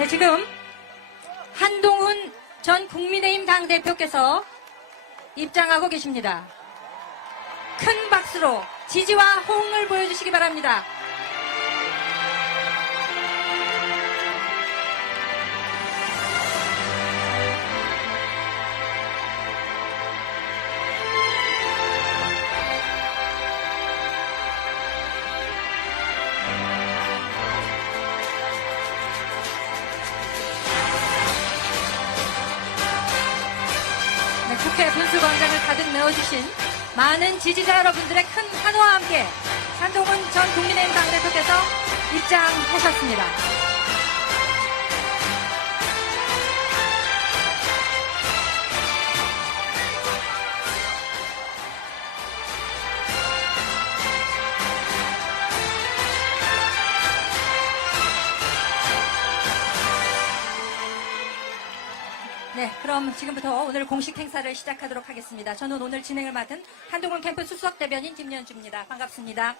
네, 지금 한동훈 전 국민의힘 당대표께서 입장하고 계십니다. 큰 박수로 지지와 호응을 보여주시기 바랍니다. 네, 국회 분수광장을 가득 메워주신 많은 지지자 여러분들의 큰 환호와 함께 한동훈 전 국민의힘 당대표께서 입장하셨습니다. 네, 그럼 지금부터 오늘 공식 행사를 시작하도록 하겠습니다. 저는 오늘 진행을 맡은 한동훈 캠프 수석 대변인 김연주입니다. 반갑습니다.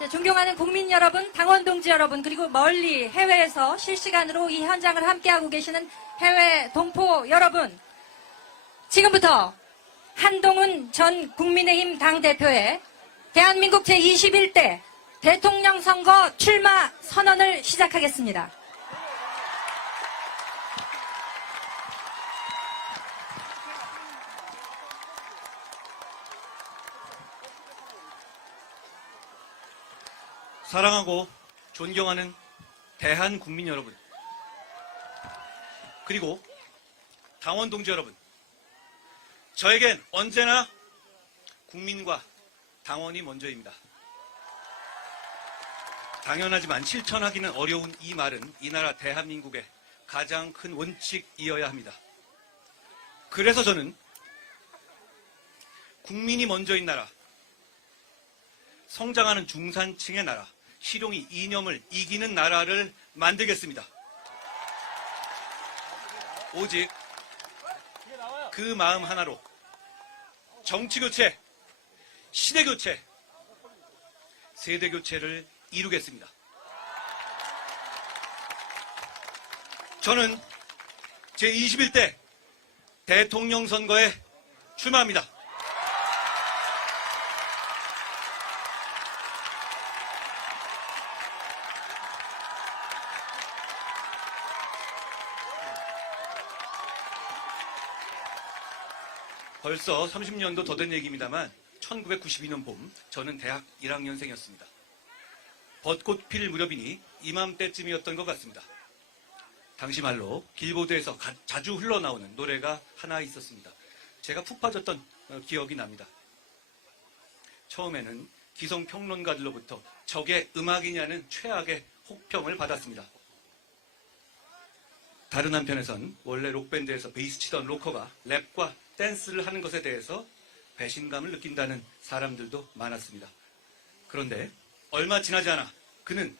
네, 존경하는 국민 여러분, 당원 동지 여러분, 그리고 멀리 해외에서 실시간으로 이 현장을 함께하고 계시는 해외 동포 여러분, 지금부터 한동훈 전 국민의힘 당대표의 대한민국 제21대 대통령 선거 출마 선언을 시작하겠습니다. 사랑하고 존경하는 대한국민 여러분, 그리고 당원 동지 여러분, 저에겐 언제나 국민과 당원이 먼저입니다. 당연하지만 실천하기는 어려운 이 말은 이 나라 대한민국의 가장 큰 원칙이어야 합니다. 그래서 저는 국민이 먼저인 나라, 성장하는 중산층의 나라, 실용이 이념을 이기는 나라를 만들겠습니다. 오직 그 마음 하나로 정치교체, 시대교체, 세대교체를 이루겠습니다. 저는 제21대 대통령 선거에 출마합니다. 벌써 30년도 더 된 얘기입니다만 1992년 봄 저는 대학 1학년생이었습니다. 벚꽃 필 무렵이니 이맘때쯤이었던 것 같습니다. 당시 말로 길보드에서 자주 흘러나오는 노래가 하나 있었습니다. 제가 푹 빠졌던 기억이 납니다. 처음에는 기성평론가들로부터 저게 음악이냐는 최악의 혹평을 받았습니다. 다른 한편에선 원래 록밴드에서 베이스 치던 로커가 랩과 댄스를 하는 것에 대해서 배신감을 느낀다는 사람들도 많았습니다. 그런데 얼마 지나지 않아 그는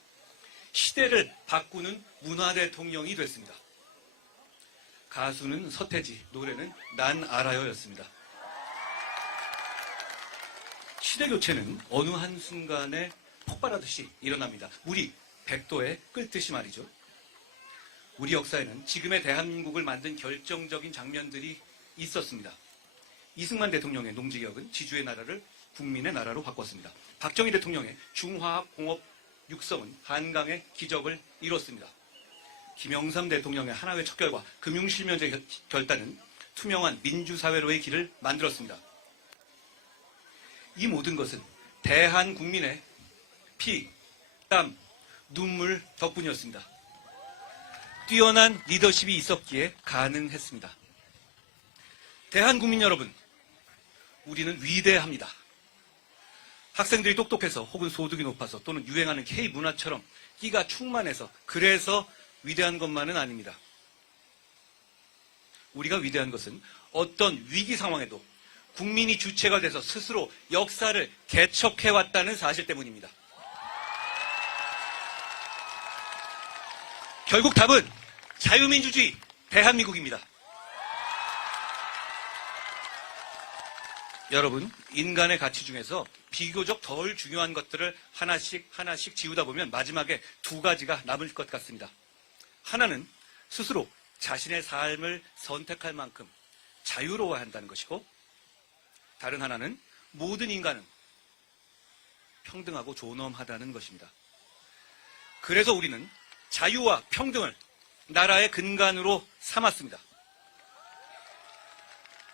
시대를 바꾸는 문화대통령이 됐습니다. 가수는 서태지, 노래는 난 알아요였습니다. 시대교체는 어느 한순간에 폭발하듯이 일어납니다. 물이 100도에 끓듯이 말이죠. 우리 역사에는 지금의 대한민국을 만든 결정적인 장면들이 있었습니다. 이승만 대통령의 농지개혁은 지주의 나라를 국민의 나라로 바꿨습니다. 박정희 대통령의 중화학공업 육성은 한강의 기적을 이뤘습니다. 김영삼 대통령의 하나회 척결과 금융실명제 결단은 투명한 민주사회로의 길을 만들었습니다. 이 모든 것은 대한국민의 피, 땀, 눈물 덕분이었습니다. 뛰어난 리더십이 있었기에 가능했습니다. 대한국민 여러분, 우리는 위대합니다. 학생들이 똑똑해서 혹은 소득이 높아서 또는 유행하는 K문화처럼 끼가 충만해서 그래서 위대한 것만은 아닙니다. 우리가 위대한 것은 어떤 위기 상황에도 국민이 주체가 돼서 스스로 역사를 개척해왔다는 사실 때문입니다. 결국 답은 자유민주주의 대한민국입니다. 여러분, 인간의 가치 중에서 비교적 덜 중요한 것들을 하나씩 지우다 보면 마지막에 두 가지가 남을 것 같습니다. 하나는 스스로 자신의 삶을 선택할 만큼 자유로워야 한다는 것이고, 다른 하나는 모든 인간은 평등하고 존엄하다는 것입니다. 그래서 우리는 자유와 평등을 나라의 근간으로 삼았습니다.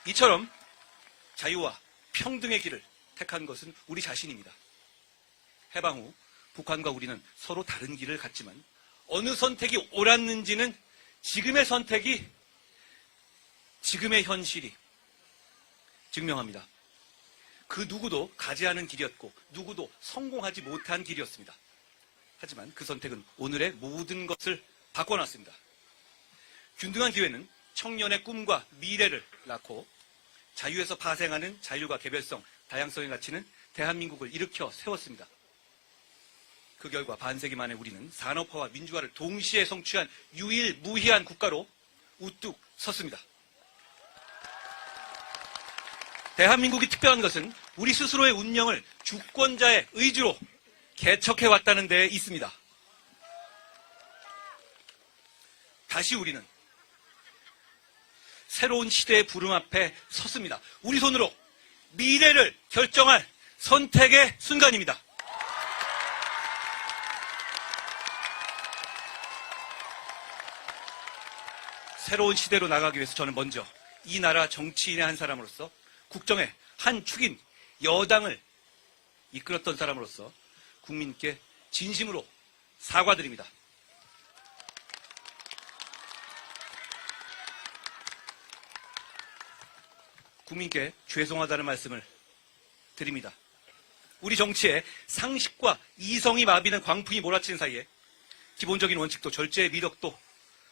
이처럼 자유와 평등의 길을 택한 것은 우리 자신입니다. 해방 후 북한과 우리는 서로 다른 길을 갔지만 어느 선택이 옳았는지는 지금의 선택이, 지금의 현실이 증명합니다. 그 누구도 가지 않은 길이었고 누구도 성공하지 못한 길이었습니다. 하지만 그 선택은 오늘의 모든 것을 바꿔놨습니다. 균등한 기회는 청년의 꿈과 미래를 낳고 자유에서 파생하는 자율과 개별성, 다양성의 가치는 대한민국을 일으켜 세웠습니다. 그 결과 반세기 만에 우리는 산업화와 민주화를 동시에 성취한 유일무이한 국가로 우뚝 섰습니다. 대한민국이 특별한 것은 우리 스스로의 운명을 주권자의 의지로 개척해왔다는 데에 있습니다. 다시 우리는 새로운 시대의 부름 앞에 섰습니다. 우리 손으로 미래를 결정할 선택의 순간입니다. 새로운 시대로 나가기 위해서 저는 먼저 이 나라 정치인의 한 사람으로서, 국정의 한 축인 여당을 이끌었던 사람으로서 국민께 진심으로 사과드립니다. 국민께 죄송하다는 말씀을 드립니다. 우리 정치에 상식과 이성이 마비는 광풍이 몰아치는 사이에 기본적인 원칙도 절제의 미덕도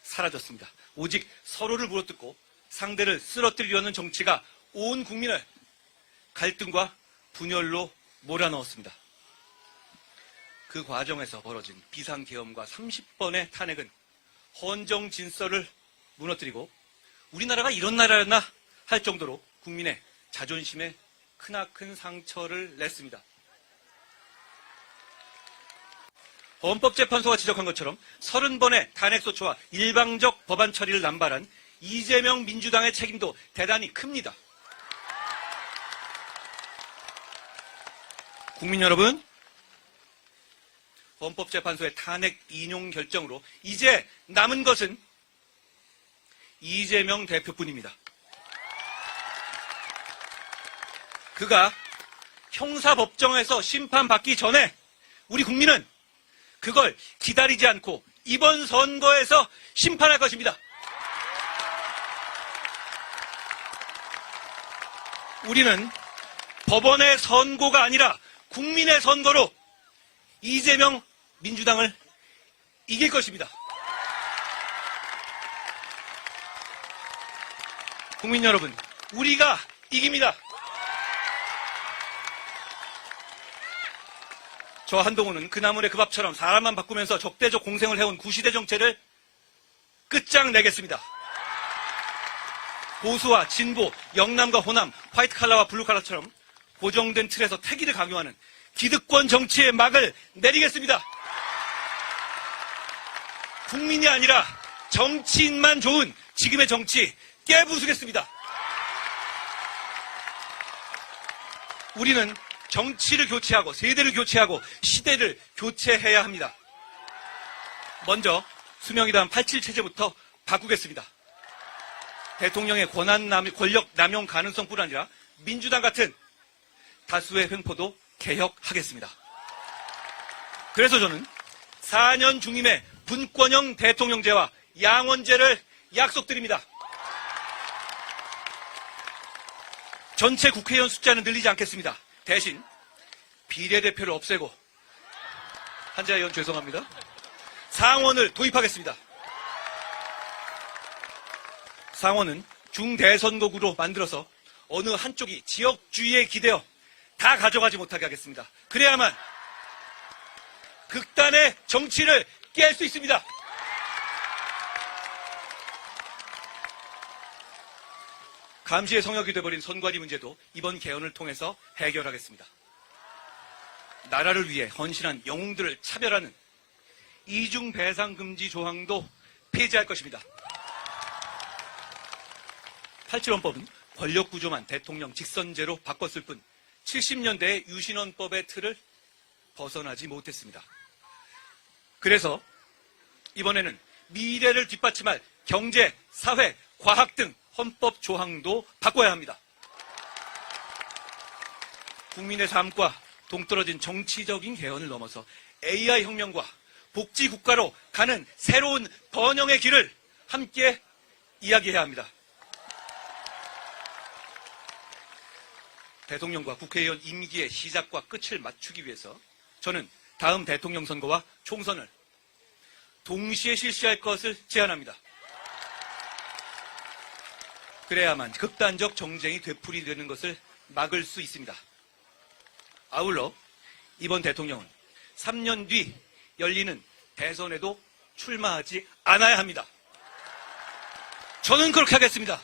사라졌습니다. 오직 서로를 물어뜯고 상대를 쓰러뜨리려는 정치가 온 국민을 갈등과 분열로 몰아넣었습니다. 그 과정에서 벌어진 비상계엄과 30번의 탄핵은 헌정 질서를 무너뜨리고 우리나라가 이런 나라였나 할 정도로 국민의 자존심에 크나큰 상처를 냈습니다. 헌법재판소가 지적한 것처럼 30번의 탄핵소추와 일방적 법안 처리를 남발한 이재명 민주당의 책임도 대단히 큽니다. 국민 여러분, 헌법재판소의 탄핵 인용 결정으로 이제 남은 것은 이재명 대표뿐입니다. 그가 형사법정에서 심판받기 전에 우리 국민은 그걸 기다리지 않고 이번 선거에서 심판할 것입니다. 우리는 법원의 선고가 아니라 국민의 선거로 이재명 민주당을 이길 것입니다. 국민 여러분, 우리가 이깁니다. 저 한동훈은 그 나물의 그 밥처럼 사람만 바꾸면서 적대적 공생을 해온 구시대 정체를 끝장내겠습니다. 보수와 진보, 영남과 호남, 화이트칼라와 블루칼라처럼 고정된 틀에서 태기를 강요하는 기득권 정치의 막을 내리겠습니다. 국민이 아니라 정치인만 좋은 지금의 정치 깨부수겠습니다. 우리는 정치를 교체하고 세대를 교체하고 시대를 교체해야 합니다. 먼저 수명이란 87체제부터 바꾸겠습니다. 대통령의 권력 남용 가능성뿐 아니라 민주당 같은 다수의 횡포도 개혁하겠습니다. 그래서 저는 4년 중임의 분권형 대통령제와 양원제를 약속드립니다. 전체 국회의원 숫자는 늘리지 않겠습니다. 대신 비례대표를 없애고, 한자 의원 죄송합니다, 상원을 도입하겠습니다. 상원은 중대선거구로 만들어서 어느 한쪽이 지역주의에 기대어 다 가져가지 못하게 하겠습니다. 그래야만 극단의 정치를 깰 수 있습니다. 감시의 성역이 돼버린 선관위 문제도 이번 개헌을 통해서 해결하겠습니다. 나라를 위해 헌신한 영웅들을 차별하는 이중 배상 금지 조항도 폐지할 것입니다. 87헌법은 권력 구조만 대통령 직선제로 바꿨을 뿐 70년대의 유신헌법의 틀을 벗어나지 못했습니다. 그래서 이번에는 미래를 뒷받침할 경제, 사회, 과학 등 헌법 조항도 바꿔야 합니다. 국민의 삶과 동떨어진 정치적인 개헌을 넘어서 AI 혁명과 복지 국가로 가는 새로운 번영의 길을 함께 이야기해야 합니다. 대통령과 국회의원 임기의 시작과 끝을 맞추기 위해서 저는 다음 대통령 선거와 총선을 동시에 실시할 것을 제안합니다. 그래야만 극단적 정쟁이 되풀이되는 것을 막을 수 있습니다. 아울러 이번 대통령은 3년 뒤 열리는 대선에도 출마하지 않아야 합니다. 저는 그렇게 하겠습니다.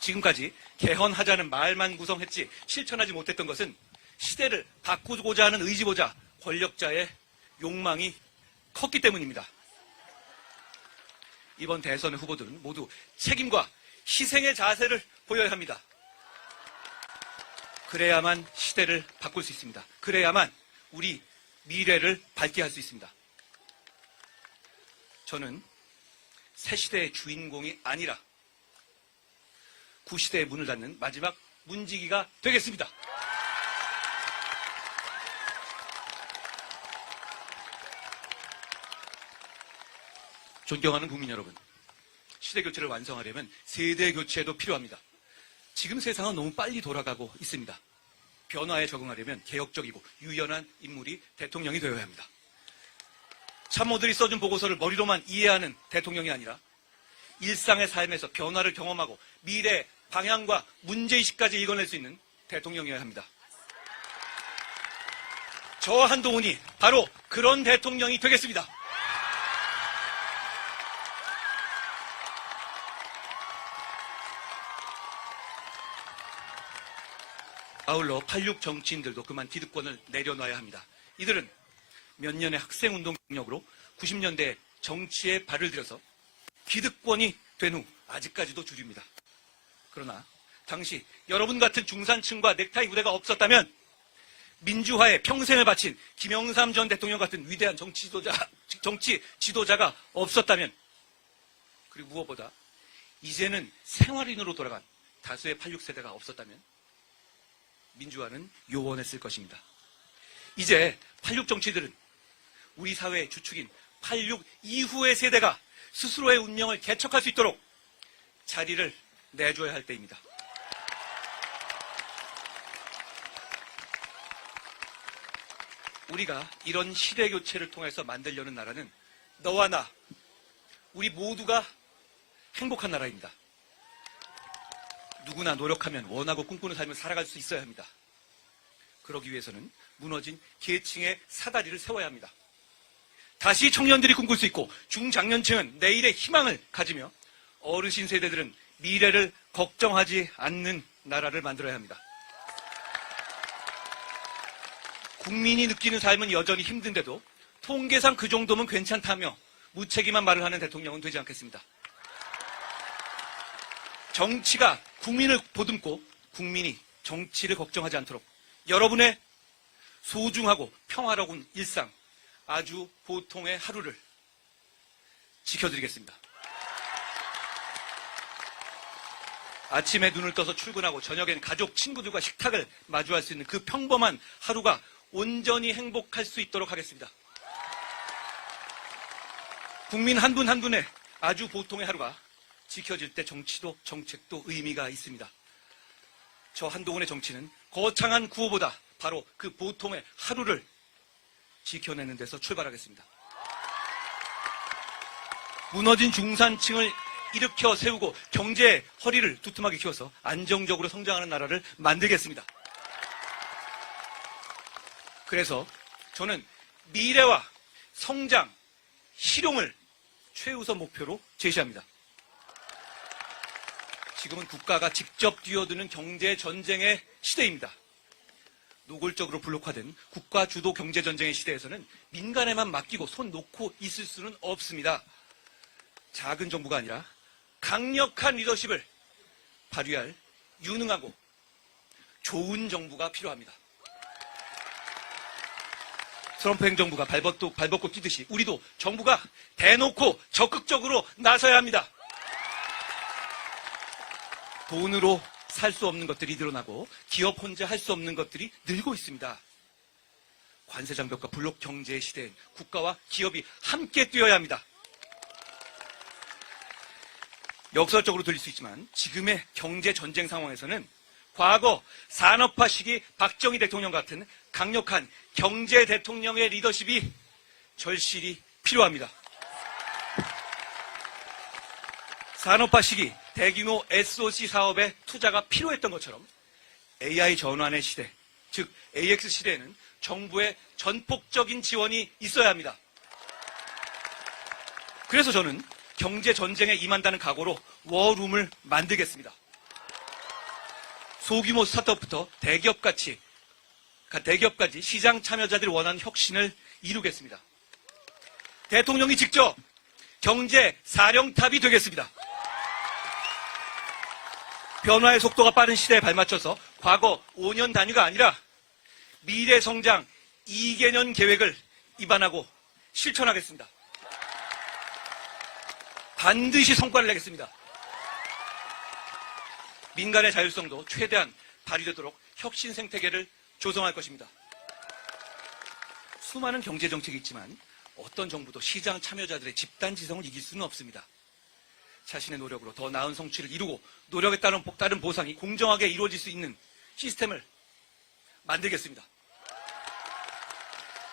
지금까지 개헌하자는 말만 구성했지 실천하지 못했던 것은 시대를 바꾸고자 하는 의지보다 권력자의 욕망이 컸기 때문입니다. 이번 대선의 후보들은 모두 책임과 희생의 자세를 보여야 합니다. 그래야만 시대를 바꿀 수 있습니다. 그래야만 우리 미래를 밝게 할 수 있습니다. 저는 새 시대의 주인공이 아니라 구시대의 문을 닫는 마지막 문지기가 되겠습니다. 존경하는 국민 여러분, 시대 교체를 완성하려면 세대 교체도 필요합니다. 지금 세상은 너무 빨리 돌아가고 있습니다. 변화에 적응하려면 개혁적이고 유연한 인물이 대통령이 되어야 합니다. 참모들이 써준 보고서를 머리로만 이해하는 대통령이 아니라 일상의 삶에서 변화를 경험하고 미래의 방향과 문제의식까지 읽어낼 수 있는 대통령이어야 합니다. 저 한동훈이 바로 그런 대통령이 되겠습니다. 아울러 86 정치인들도 그만 기득권을 내려놔야 합니다. 이들은 몇 년의 학생운동 경력으로 90년대 정치에 발을 들여서 기득권이 된 후 아직까지도 주류입니다. 그러나 당시 여러분 같은 중산층과 넥타이 부대가 없었다면 민주화에 평생을 바친 김영삼 전 대통령 같은 위대한 정치 지도자가 없었다면, 그리고 무엇보다 이제는 생활인으로 돌아간 다수의 86세대가 없었다면 민주화는 요원했을 것입니다. 이제 86 정치들은 우리 사회의 주축인 86 이후의 세대가 스스로의 운명을 개척할 수 있도록 자리를 내줘야 할 때입니다. 우리가 이런 시대 교체를 통해서 만들려는 나라는 너와 나, 우리 모두가 행복한 나라입니다. 누구나 노력하면 원하고 꿈꾸는 삶을 살아갈 수 있어야 합니다. 그러기 위해서는 무너진 계층의 사다리를 세워야 합니다. 다시 청년들이 꿈꿀 수 있고 중장년층은 내일의 희망을 가지며 어르신 세대들은 미래를 걱정하지 않는 나라를 만들어야 합니다. 국민이 느끼는 삶은 여전히 힘든데도 통계상 그 정도면 괜찮다며 무책임한 말을 하는 대통령은 되지 않겠습니다. 정치가 국민을 보듬고 국민이 정치를 걱정하지 않도록 여러분의 소중하고 평화로운 일상, 아주 보통의 하루를 지켜드리겠습니다. 아침에 눈을 떠서 출근하고 저녁엔 가족, 친구들과 식탁을 마주할 수 있는 그 평범한 하루가 온전히 행복할 수 있도록 하겠습니다. 국민 한 분 한 분의 아주 보통의 하루가 지켜질 때 정치도 정책도 의미가 있습니다. 저 한동훈의 정치는 거창한 구호보다 바로 그 보통의 하루를 지켜내는 데서 출발하겠습니다. 무너진 중산층을 일으켜 세우고 경제의 허리를 두툼하게 키워서 안정적으로 성장하는 나라를 만들겠습니다. 그래서 저는 미래와 성장, 실용을 최우선 목표로 제시합니다. 지금은 국가가 직접 뛰어드는 경제 전쟁의 시대입니다. 노골적으로 블록화된 국가 주도 경제 전쟁의 시대에서는 민간에만 맡기고 손 놓고 있을 수는 없습니다. 작은 정부가 아니라 강력한 리더십을 발휘할 유능하고 좋은 정부가 필요합니다. 트럼프 행정부가 발벗고 뛰듯이 우리도 정부가 대놓고 적극적으로 나서야 합니다. 돈으로 살 수 없는 것들이 늘어나고 기업 혼자 할 수 없는 것들이 늘고 있습니다. 관세 장벽과 블록 경제의 시대엔 국가와 기업이 함께 뛰어야 합니다. 역설적으로 들릴 수 있지만 지금의 경제 전쟁 상황에서는 과거 산업화 시기 박정희 대통령 같은 강력한 경제 대통령의 리더십이 절실히 필요합니다. 산업화 시기 대규모 SOC 사업에 투자가 필요했던 것처럼 AI 전환의 시대, 즉 AX 시대에는 정부의 전폭적인 지원이 있어야 합니다. 그래서 저는 경제 전쟁에 임한다는 각오로 워룸을 만들겠습니다. 소규모 스타트업부터 대기업까지 시장 참여자들이 원하는 혁신을 이루겠습니다. 대통령이 직접 경제 사령탑이 되겠습니다. 변화의 속도가 빠른 시대에 발맞춰서 과거 5년 단위가 아니라 미래 성장 2개년 계획을 입안하고 실천하겠습니다. 반드시 성과를 내겠습니다. 민간의 자율성도 최대한 발휘되도록 혁신 생태계를 조성할 것입니다. 수많은 경제 정책이 있지만 어떤 정부도 시장 참여자들의 집단 지성을 이길 수는 없습니다. 자신의 노력으로 더 나은 성취를 이루고 노력에 따른 보상이 공정하게 이루어질 수 있는 시스템을 만들겠습니다.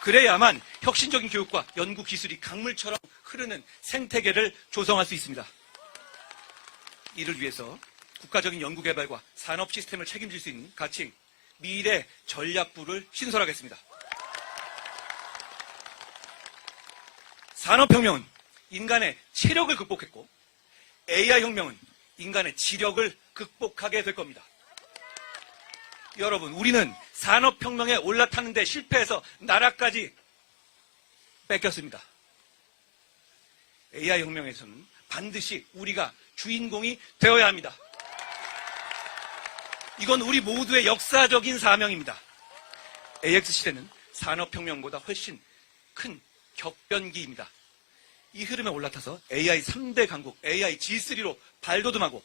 그래야만 혁신적인 교육과 연구 기술이 강물처럼 흐르는 생태계를 조성할 수 있습니다. 이를 위해서 국가적인 연구개발과 산업 시스템을 책임질 수 있는 가칭 미래 전략부를 신설하겠습니다. 산업혁명은 인간의 체력을 극복했고 AI 혁명은 인간의 지력을 극복하게 될 겁니다. 여러분, 우리는 산업혁명에 올라타는데 실패해서 나라까지 뺏겼습니다. AI 혁명에서는 반드시 우리가 주인공이 되어야 합니다. 이건 우리 모두의 역사적인 사명입니다. AX 시대는 산업혁명보다 훨씬 큰 격변기입니다. 이 흐름에 올라타서 AI 3대 강국, AI G3로 발돋움하고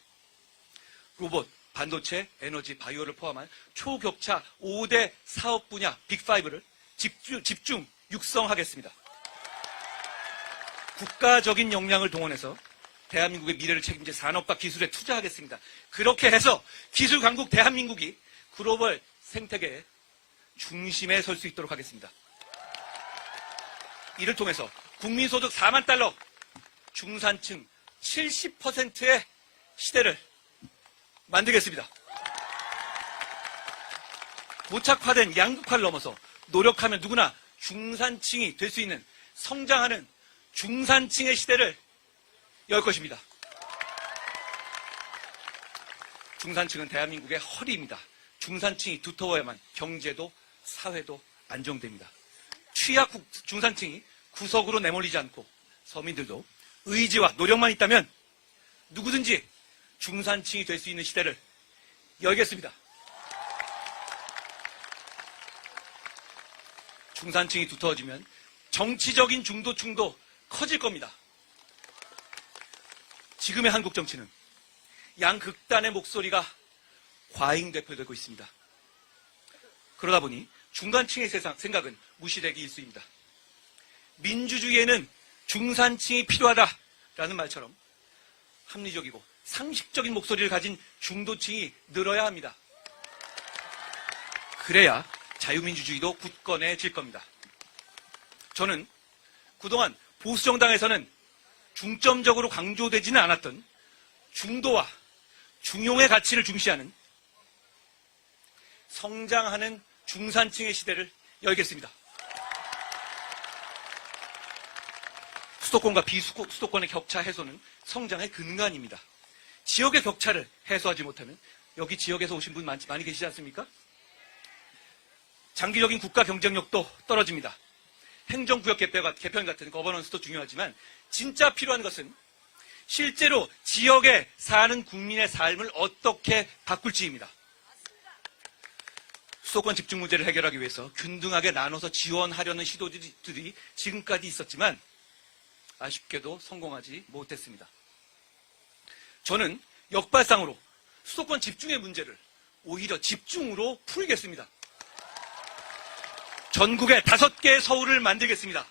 로봇, 반도체, 에너지, 바이오를 포함한 초격차 5대 사업 분야 빅5를 집중 육성하겠습니다. 국가적인 역량을 동원해서 대한민국의 미래를 책임질 산업과 기술에 투자하겠습니다. 그렇게 해서 기술 강국 대한민국이 글로벌 생태계의 중심에 설 수 있도록 하겠습니다. 이를 통해서 국민소득 4만 달러, 중산층 70%의 시대를 만들겠습니다. 고착화된 양극화를 넘어서 노력하면 누구나 중산층이 될 수 있는 성장하는 중산층의 시대를 열 것입니다. 중산층은 대한민국의 허리입니다. 중산층이 두터워야만 경제도 사회도 안정됩니다. 취약 중산층이 구석으로 내몰리지 않고 서민들도 의지와 노력만 있다면 누구든지 중산층이 될 수 있는 시대를 열겠습니다. 중산층이 두터워지면 정치적인 중도층도 커질 겁니다. 지금의 한국 정치는 양극단의 목소리가 과잉대표되고 있습니다. 그러다 보니 중간층의 생각은 무시되기 일쑤입니다. 민주주의에는 중산층이 필요하다라는 말처럼 합리적이고 상식적인 목소리를 가진 중도층이 늘어야 합니다. 그래야 자유민주주의도 굳건해질 겁니다. 저는 그동안 보수정당에서는 중점적으로 강조되지는 않았던 중도와 중용의 가치를 중시하는 성장하는 중산층의 시대를 열겠습니다. 수도권과 비수도권의 격차 해소는 성장의 근간입니다. 지역의 격차를 해소하지 못하면 여기 지역에서 오신 분 많이 계시지 않습니까? 장기적인 국가 경쟁력도 떨어집니다. 행정구역 개편 같은 거버넌스도 중요하지만 진짜 필요한 것은 실제로 지역에 사는 국민의 삶을 어떻게 바꿀지입니다. 수도권 집중 문제를 해결하기 위해서 균등하게 나눠서 지원하려는 시도들이 지금까지 있었지만 아쉽게도 성공하지 못했습니다. 저는 역발상으로 수도권 집중의 문제를 오히려 집중으로 풀겠습니다. 전국에 5개의 서울을 만들겠습니다.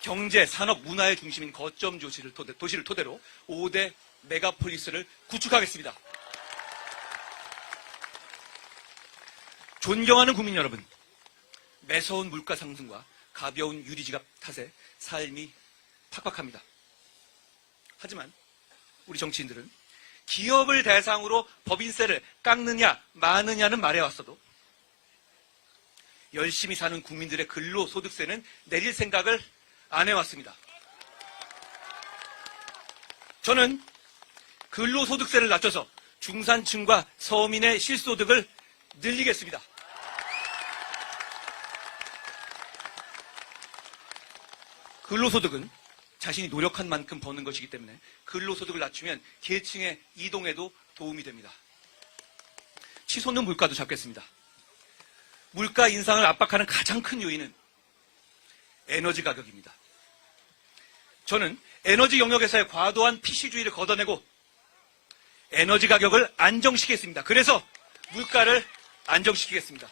경제, 산업, 문화의 중심인 거점 도시를 토대로 5대 메가폴리스를 구축하겠습니다. 존경하는 국민 여러분, 매서운 물가 상승과 가벼운 유리지갑 탓에 삶이 팍팍합니다. 하지만 우리 정치인들은 기업을 대상으로 법인세를 깎느냐 마느냐는 말해왔어도 열심히 사는 국민들의 근로소득세는 내릴 생각을 안 해왔습니다. 저는 근로소득세를 낮춰서 중산층과 서민의 실소득을 늘리겠습니다. 근로소득은 자신이 노력한 만큼 버는 것이기 때문에 근로소득을 낮추면 계층의 이동에도 도움이 됩니다. 치솟는 물가도 잡겠습니다. 물가 인상을 압박하는 가장 큰 요인은 에너지 가격입니다. 저는 에너지 영역에서의 과도한 PC주의를 걷어내고 에너지 가격을 안정시키겠습니다. 그래서 물가를 안정시키겠습니다.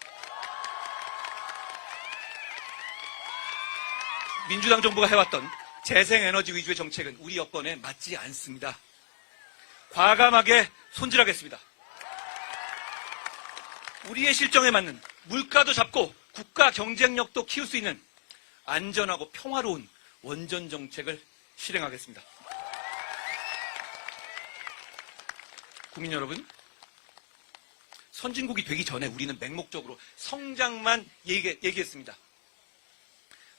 민주당 정부가 해왔던 재생에너지 위주의 정책은 우리 여건에 맞지 않습니다. 과감하게 손질하겠습니다. 우리의 실정에 맞는 물가도 잡고 국가 경쟁력도 키울 수 있는 안전하고 평화로운 원전 정책을 실행하겠습니다. 국민 여러분, 선진국이 되기 전에 우리는 맹목적으로 성장만 얘기했습니다.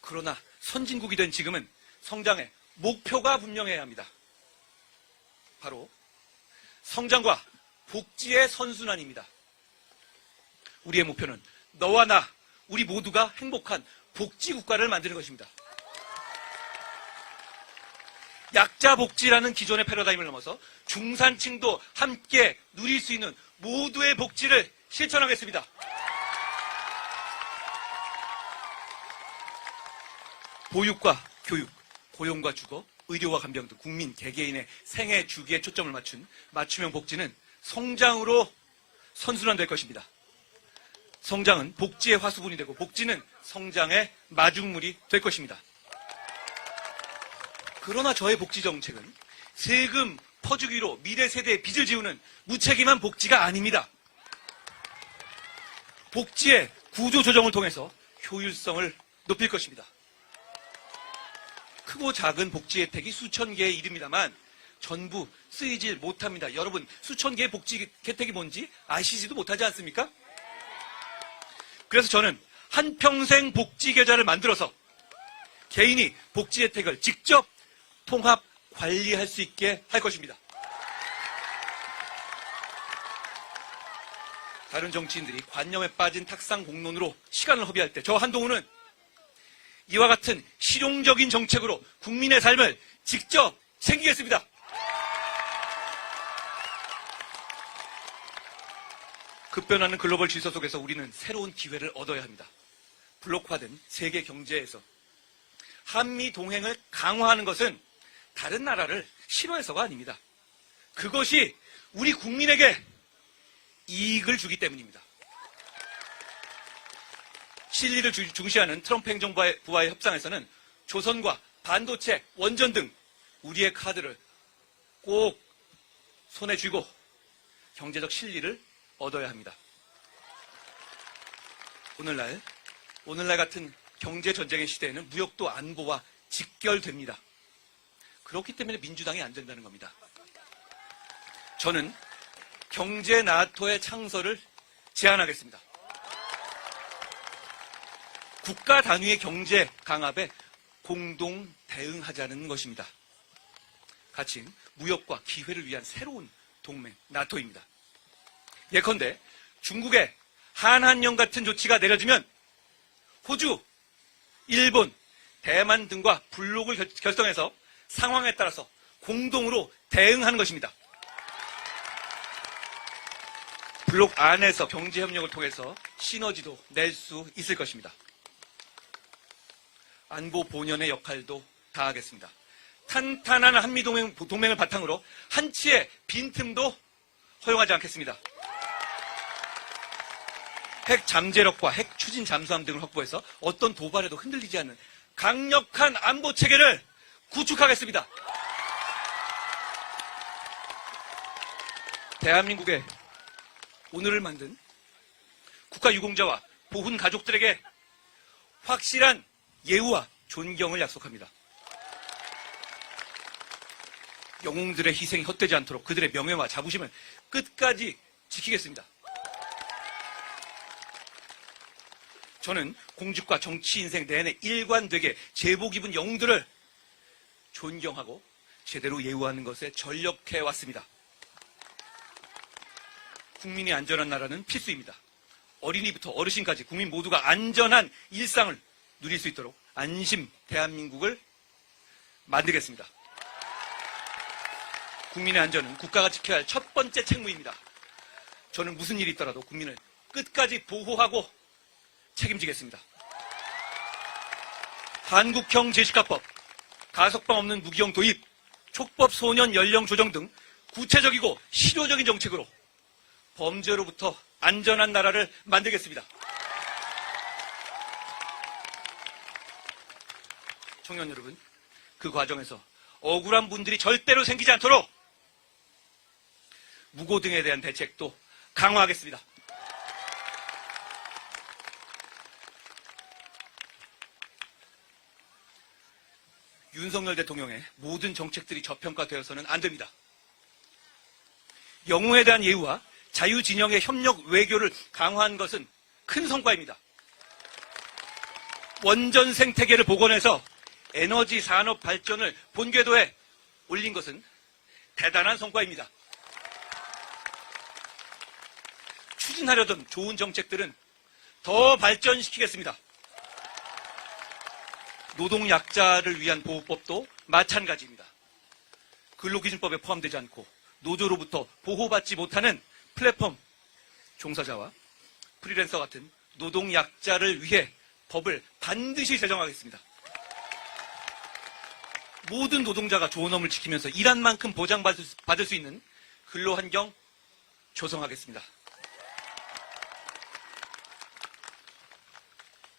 그러나 선진국이 된 지금은 성장의 목표가 분명해야 합니다. 바로 성장과 복지의 선순환입니다. 우리의 목표는 너와 나, 우리 모두가 행복한 복지국가를 만드는 것입니다. 약자 복지라는 기존의 패러다임을 넘어서 중산층도 함께 누릴 수 있는 모두의 복지를 실천하겠습니다. 보육과 교육, 고용과 주거, 의료와 간병 등 국민 개개인의 생애 주기에 초점을 맞춘 맞춤형 복지는 성장으로 선순환될 것입니다. 성장은 복지의 화수분이 되고 복지는 성장의 마중물이 될 것입니다. 그러나 저의 복지 정책은 세금 퍼주기로 미래 세대의 빚을 지우는 무책임한 복지가 아닙니다. 복지의 구조 조정을 통해서 효율성을 높일 것입니다. 크고 작은 복지 혜택이 수천 개에 이릅니다만 전부 쓰이질 못합니다. 여러분, 수천 개의 복지 혜택이 뭔지 아시지도 못하지 않습니까? 그래서 저는 한평생 복지 계좌를 만들어서 개인이 복지 혜택을 직접 통합 관리할 수 있게 할 것입니다. 다른 정치인들이 관념에 빠진 탁상 공론으로 시간을 허비할 때 저 한동훈은 이와 같은 실용적인 정책으로 국민의 삶을 직접 챙기겠습니다. 급변하는 글로벌 질서 속에서 우리는 새로운 기회를 얻어야 합니다. 블록화된 세계 경제에서 한미 동행을 강화하는 것은 다른 나라를 싫어해서가 아닙니다. 그것이 우리 국민에게 이익을 주기 때문입니다. 실리를 중시하는 트럼프 행정부와의 협상에서는 조선과 반도체, 원전 등 우리의 카드를 꼭 손에 쥐고 경제적 실리를 얻어야 합니다. 오늘날 같은 경제 전쟁의 시대에는 무역도 안보와 직결됩니다. 그렇기 때문에 민주당이 안 된다는 겁니다. 저는 경제 나토의 창설을 제안하겠습니다. 국가 단위의 경제 강압에 공동 대응하자는 것입니다. 가칭 무역과 기회를 위한 새로운 동맹 나토입니다. 예컨대 중국의 한한령 같은 조치가 내려지면 호주, 일본, 대만 등과 블록을 결성해서 상황에 따라서 공동으로 대응하는 것입니다. 블록 안에서 경제협력을 통해서 시너지도 낼 수 있을 것입니다. 안보 본연의 역할도 다하겠습니다. 탄탄한 한미동맹을 바탕으로 한치의 빈틈도 허용하지 않겠습니다. 핵 잠재력과 핵 추진 잠수함 등을 확보해서 어떤 도발에도 흔들리지 않는 강력한 안보 체계를 구축하겠습니다. 대한민국의 오늘을 만든 국가 유공자와 보훈 가족들에게 확실한 예우와 존경을 약속합니다. 영웅들의 희생이 헛되지 않도록 그들의 명예와 자부심을 끝까지 지키겠습니다. 저는 공직과 정치 인생 내내 일관되게 제복 입은 영웅들을 존경하고 제대로 예우하는 것에 전력해 왔습니다. 국민이 안전한 나라는 필수입니다. 어린이부터 어르신까지 국민 모두가 안전한 일상을 누릴 수 있도록 안심 대한민국을 만들겠습니다. 국민의 안전은 국가가 지켜야 할 첫 번째 책무입니다. 저는 무슨 일이 있더라도 국민을 끝까지 보호하고 책임지겠습니다. 한국형 제시카법, 가석방 없는 무기형 도입, 촉법 소년 연령 조정 등 구체적이고 실효적인 정책으로 범죄로부터 안전한 나라를 만들겠습니다. 청년 여러분, 그 과정에서 억울한 분들이 절대로 생기지 않도록 무고 등에 대한 대책도 강화하겠습니다. 윤석열 대통령의 모든 정책들이 저평가되어서는 안 됩니다. 영웅에 대한 예우와 자유진영의 협력 외교를 강화한 것은 큰 성과입니다. 원전 생태계를 복원해서 에너지 산업 발전을 본궤도에 올린 것은 대단한 성과입니다. 추진하려던 좋은 정책들은 더 발전시키겠습니다. 노동약자를 위한 보호법도 마찬가지입니다. 근로기준법에 포함되지 않고 노조로부터 보호받지 못하는 플랫폼 종사자와 프리랜서 같은 노동약자를 위해 법을 반드시 제정하겠습니다. 모든 노동자가 좋은 업을 지키면서 일한 만큼 보장받을 수 있는 근로환경 조성하겠습니다.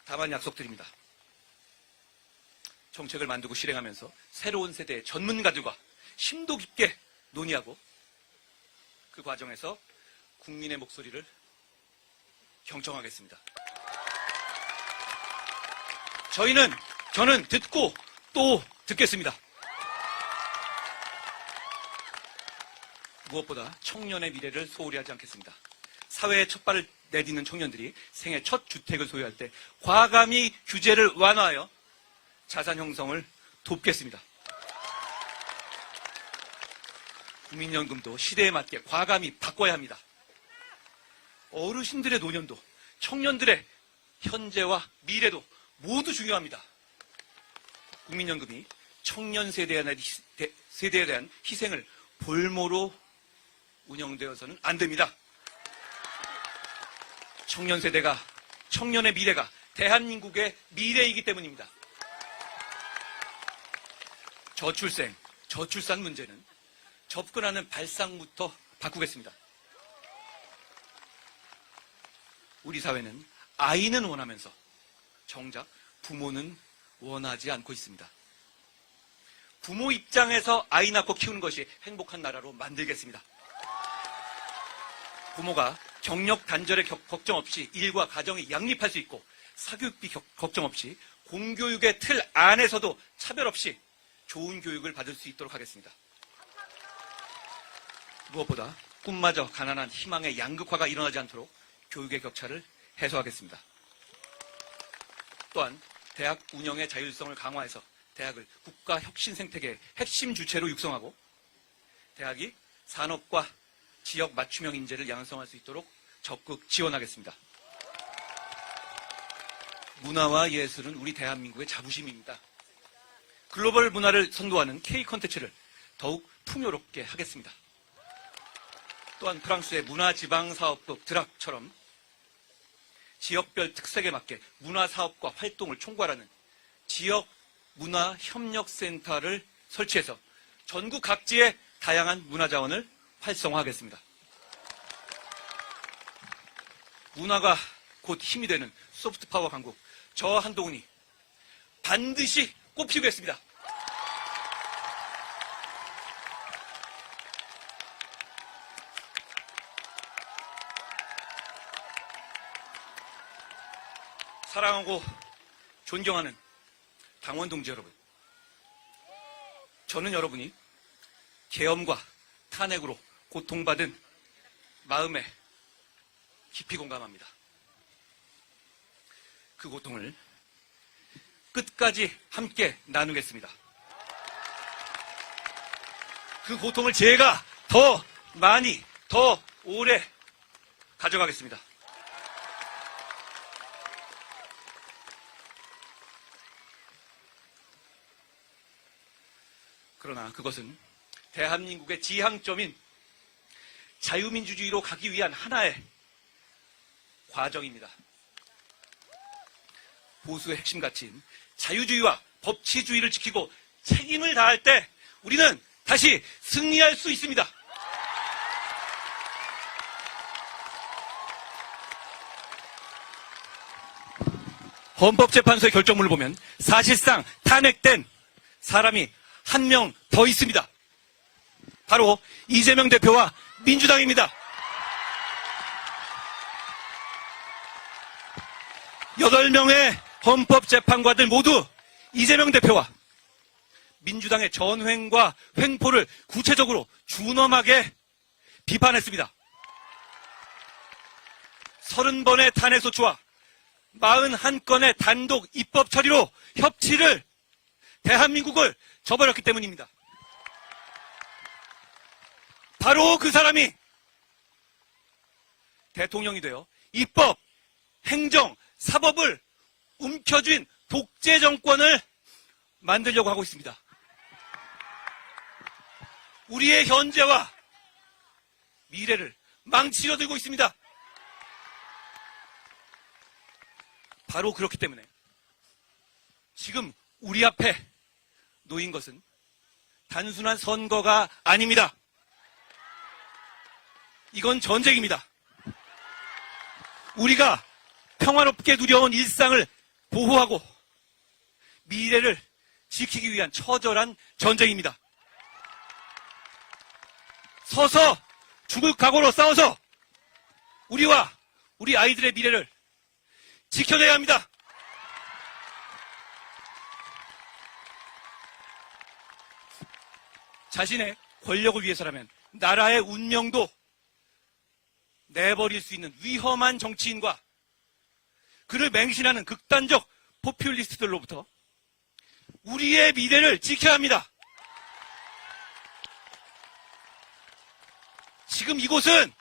다만 약속드립니다. 정책을 만들고 실행하면서 새로운 세대의 전문가들과 심도 깊게 논의하고 그 과정에서 국민의 목소리를 경청하겠습니다. 저는 듣고 또 듣겠습니다. 무엇보다 청년의 미래를 소홀히 하지 않겠습니다. 사회에 첫 발을 내딛는 청년들이 생애 첫 주택을 소유할 때 과감히 규제를 완화하여 자산 형성을 돕겠습니다. 국민연금도 시대에 맞게 과감히 바꿔야 합니다. 어르신들의 노년도, 청년들의 현재와 미래도 모두 중요합니다. 국민연금이 청년 세대에 대한 희생을 볼모로 운영되어서는 안 됩니다. 청년 세대가, 청년의 미래가 대한민국의 미래이기 때문입니다. 저출산 문제는 접근하는 발상부터 바꾸겠습니다. 우리 사회는 아이는 원하면서 정작 부모는 원하지 않고 있습니다. 부모 입장에서 아이 낳고 키우는 것이 행복한 나라로 만들겠습니다. 부모가 경력 단절의 걱정 없이 일과 가정이 양립할 수 있고 사교육비 걱정 없이 공교육의 틀 안에서도 차별 없이 좋은 교육을 받을 수 있도록 하겠습니다. 무엇보다 꿈마저 가난한 희망의 양극화가 일어나지 않도록 교육의 격차를 해소하겠습니다. 또한 대학 운영의 자율성을 강화해서 대학을 국가 혁신 생태계의 핵심 주체로 육성하고 대학이 산업과 지역 맞춤형 인재를 양성할 수 있도록 적극 지원하겠습니다. 문화와 예술은 우리 대한민국의 자부심입니다. 글로벌 문화를 선도하는 K 콘텐츠를 더욱 풍요롭게 하겠습니다. 또한 프랑스의 문화지방사업국 드락처럼 지역별 특색에 맞게 문화사업과 활동을 총괄하는 지역 문화협력센터를 설치해서 전국 각지의 다양한 문화자원을 활성화하겠습니다. 문화가 곧 힘이 되는 소프트파워 강국, 저 한동훈이 반드시 꼽히겠습니다. 사랑하고 존경하는 당원 동지 여러분, 저는 여러분이 계엄과 탄핵으로 고통받은 마음에 깊이 공감합니다. 그 고통을 끝까지 함께 나누겠습니다. 그 고통을 제가 더 많이, 더 오래 가져가겠습니다. 그러나 그것은 대한민국의 지향점인 자유민주주의로 가기 위한 하나의 과정입니다. 보수의 핵심 가치인 자유주의와 법치주의를 지키고 책임을 다할 때 우리는 다시 승리할 수 있습니다. 헌법재판소의 결정문을 보면 사실상 탄핵된 사람이 한 명 더 있습니다. 바로 이재명 대표와 민주당입니다. 8명의 헌법재판관들 모두 이재명 대표와 민주당의 전횡과 횡포를 구체적으로 준엄하게 비판했습니다. 30번의 탄핵소추와 41건의 단독 입법 처리로 협치를 대한민국을 저버렸기 때문입니다. 바로 그 사람이 대통령이 되어 입법, 행정, 사법을 움켜쥔 독재 정권을 만들려고 하고 있습니다. 우리의 현재와 미래를 망치려 들고 있습니다. 바로 그렇기 때문에 지금 우리 앞에 놓인 것은 단순한 선거가 아닙니다. 이건 전쟁입니다. 우리가 평화롭게 누려온 일상을 보호하고 미래를 지키기 위한 처절한 전쟁입니다. 서서 죽을 각오로 싸워서 우리와 우리 아이들의 미래를 지켜내야 합니다. 자신의 권력을 위해서라면 나라의 운명도 내버릴 수 있는 위험한 정치인과 그를 맹신하는 극단적 포퓰리스트들로부터 우리의 미래를 지켜야 합니다. 지금 이곳은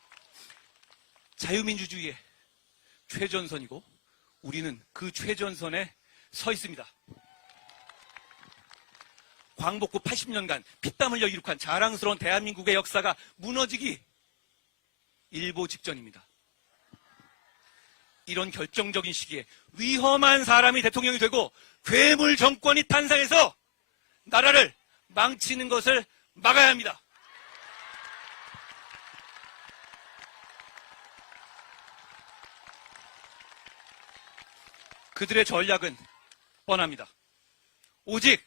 자유민주주의의 최전선이고 우리는 그 최전선에 서 있습니다. 광복후 80년간 피땀 흘려 이룩한 자랑스러운 대한민국의 역사가 무너지기 일보 직전입니다. 이런 결정적인 시기에 위험한 사람이 대통령이 되고 괴물 정권이 탄생해서 나라를 망치는 것을 막아야 합니다. 그들의 전략은 뻔합니다. 오직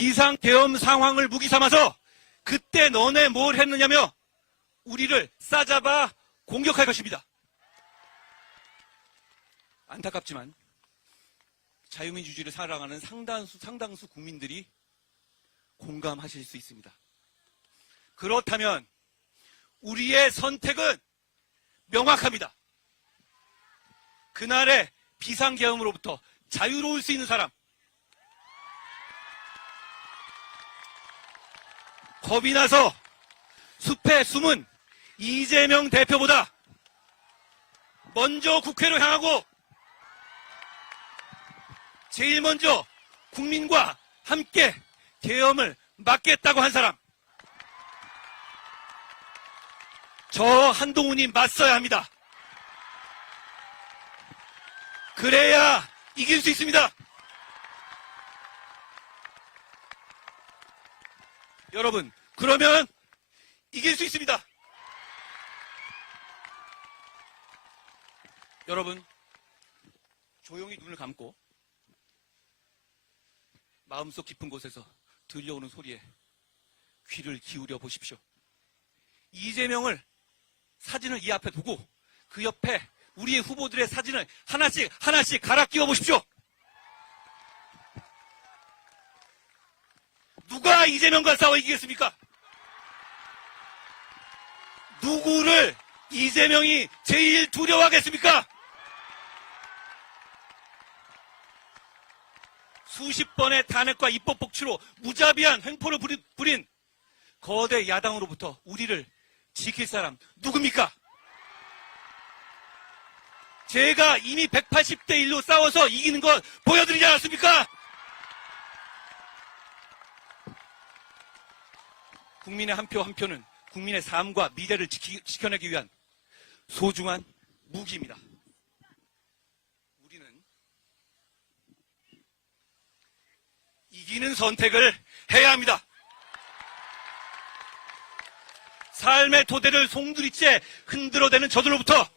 비상계엄 상황을 무기 삼아서 그때 너네 뭘 했느냐며 우리를 싸잡아 공격할 것입니다. 안타깝지만 자유민주주의를 사랑하는 상당수 국민들이 공감하실 수 있습니다. 그렇다면 우리의 선택은 명확합니다. 그날의 비상계엄으로부터 자유로울 수 있는 사람, 겁이 나서 숲에 숨은 이재명 대표보다 먼저 국회로 향하고 제일 먼저 국민과 함께 계엄을 막겠다고 한 사람, 저 한동훈이 맞서야 합니다. 그래야 이길 수 있습니다. 여러분, 그러면 이길 수 있습니다. 여러분, 조용히 눈을 감고 마음속 깊은 곳에서 들려오는 소리에 귀를 기울여 보십시오. 이재명을 사진을 이 앞에 두고 그 옆에 우리의 후보들의 사진을 하나씩 갈아 끼워 보십시오. 누가 이재명과 싸워 이기겠습니까? 누구를 이재명이 제일 두려워하겠습니까? 수십 번의 탄핵과 입법 복취로 무자비한 횡포를 부린 거대 야당으로부터 우리를 지킬 사람 누굽니까? 제가 이미 180대 1로 싸워서 이기는 것 보여드리지 않았습니까? 국민의 한 표 한 표는 국민의 삶과 미래를 지켜내기 위한 소중한 무기입니다. 우리는 이기는 선택을 해야 합니다. 삶의 토대를 송두리째 흔들어대는 저들로부터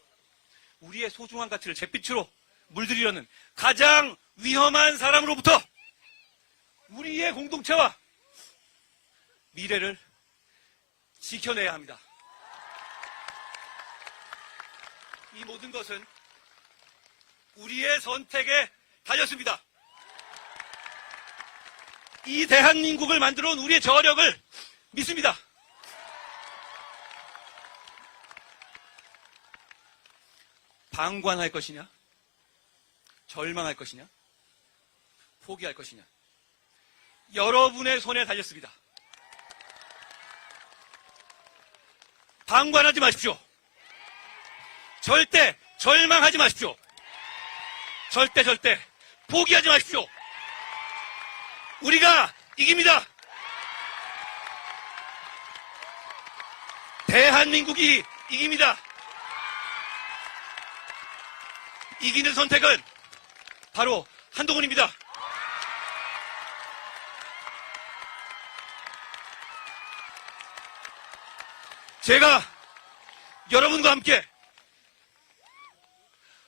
우리의 소중한 가치를 잿빛으로 물들이려는 가장 위험한 사람으로부터 우리의 공동체와 미래를 지켜내야 합니다. 이 모든 것은 우리의 선택에 달렸습니다. 이 대한민국을 만들어 온 우리의 저력을 믿습니다. 방관할 것이냐? 절망할 것이냐? 포기할 것이냐? 여러분의 손에 달렸습니다. 방관하지 마십시오. 절대 절망하지 마십시오. 절대 포기하지 마십시오. 우리가 이깁니다. 대한민국이 이깁니다. 이기는 선택은 바로 한동훈입니다. 제가 여러분과 함께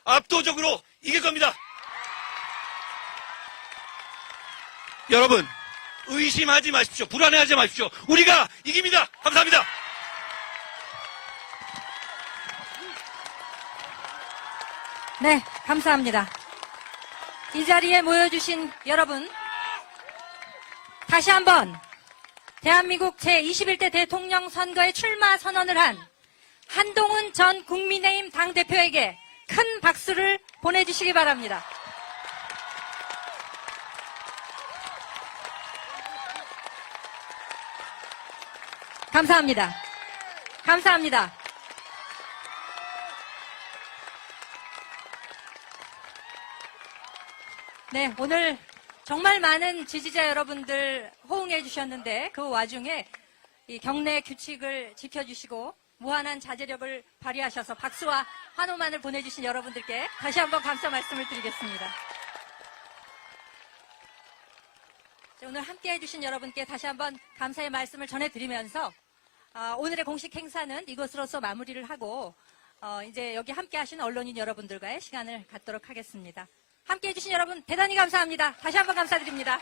압도적으로 이길 겁니다. 여러분, 의심하지 마십시오. 불안해하지 마십시오. 우리가 이깁니다. 감사합니다. 네, 감사합니다. 이 자리에 모여주신 여러분, 다시 한번 대한민국 제21대 대통령 선거에 출마 선언을 한 한동훈 전 국민의힘 당대표에게 큰 박수를 보내주시기 바랍니다. 감사합니다. 감사합니다. 네, 오늘 정말 많은 지지자 여러분들 호응해 주셨는데 그 와중에 이 경내 규칙을 지켜주시고 무한한 자제력을 발휘하셔서 박수와 환호만을 보내주신 여러분들께 다시 한번 감사 말씀을 드리겠습니다. 오늘 함께 해주신 여러분께 다시 한번 감사의 말씀을 전해드리면서 오늘의 공식 행사는 이것으로서 마무리를 하고 이제 여기 함께 하신 언론인 여러분들과의 시간을 갖도록 하겠습니다. 함께 해주신 여러분 대단히 감사합니다. 다시 한번 감사드립니다.